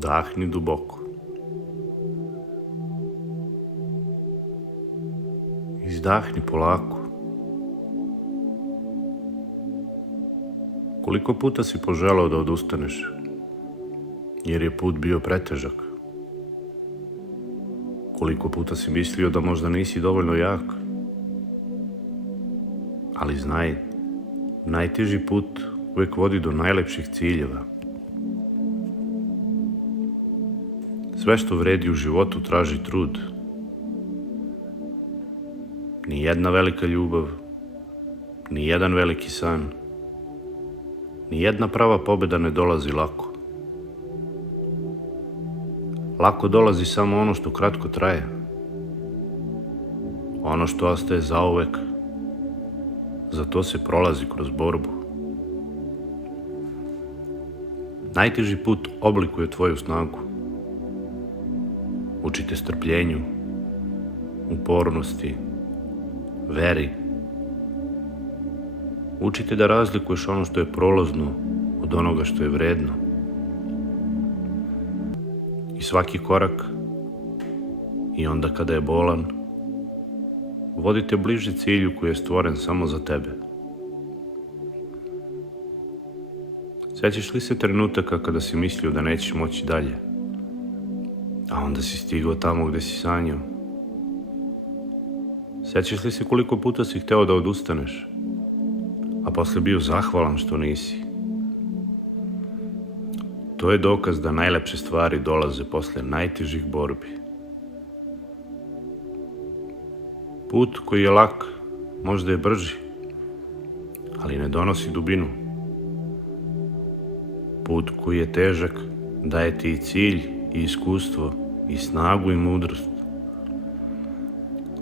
Udahni duboko. Izdahni polako. Koliko puta si poželeo da odustaneš, jer je put bio pretežak? Koliko puta si mislio da možda nisi dovoljno jak? Ali znaj, najteži put uvek vodi do najlepših ciljeva. Sve što vredi u životu traži trud. Ni jedna velika ljubav, ni jedan veliki san, ni jedna prava pobeda ne dolazi lako. Lako dolazi samo ono što kratko traje. Ono što ostaje zauvek. Za to se prolazi kroz borbu. Najteži put oblikuje tvoju snagu. Učite strpljenju, upornosti, veri. Učite da razlikuješ ono što je prolazno od onoga što je vredno. I svaki korak, i onda kada je bolan, vodite bliže cilju koji je stvoren samo za tebe. Sjećaš li se trenutaka kada si mislio da nećeš moći dalje, a onda si stigao tamo gde si sanjao? Sjećaš li se koliko puta si hteo da odustaneš, a posle bio zahvalan što nisi? To je dokaz da najlepše stvari dolaze posle najtežih borbi. Put koji je lak možda je brži, ali ne donosi dubinu. Put koji je težak daje ti i cilj i iskustvo i snagu i mudrost.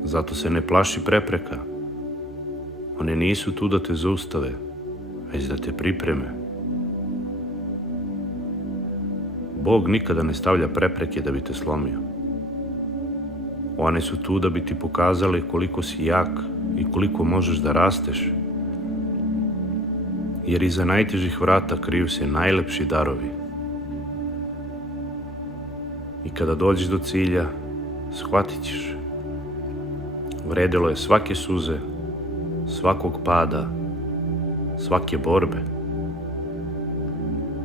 Zato se ne plaši prepreka. One nisu tu da te zaustave, već da te pripreme. Bog nikada ne stavlja prepreke da bi te slomio. One su tu da bi ti pokazali koliko si jak i koliko možeš da rasteš. Jer iza najtežih vrata kriju se najlepši darovi. I kada dođeš do cilja, shvatit ćeš. Vredelo je svake suze, svakog pada, svake borbe.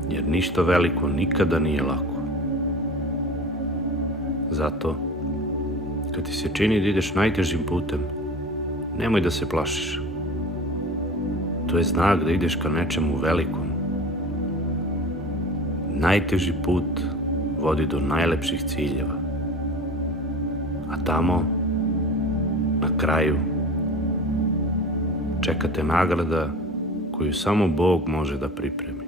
Jer ništa veliko nikada nije lako. Zato, kad ti se čini da ideš najtežim putem, nemoj da se plašiš. To je znak da ideš ka nečemu velikom. Najteži put vodi do najlepših ciljeva. A tamo, na kraju, čeka te nagrada koju samo Bog može da pripremi.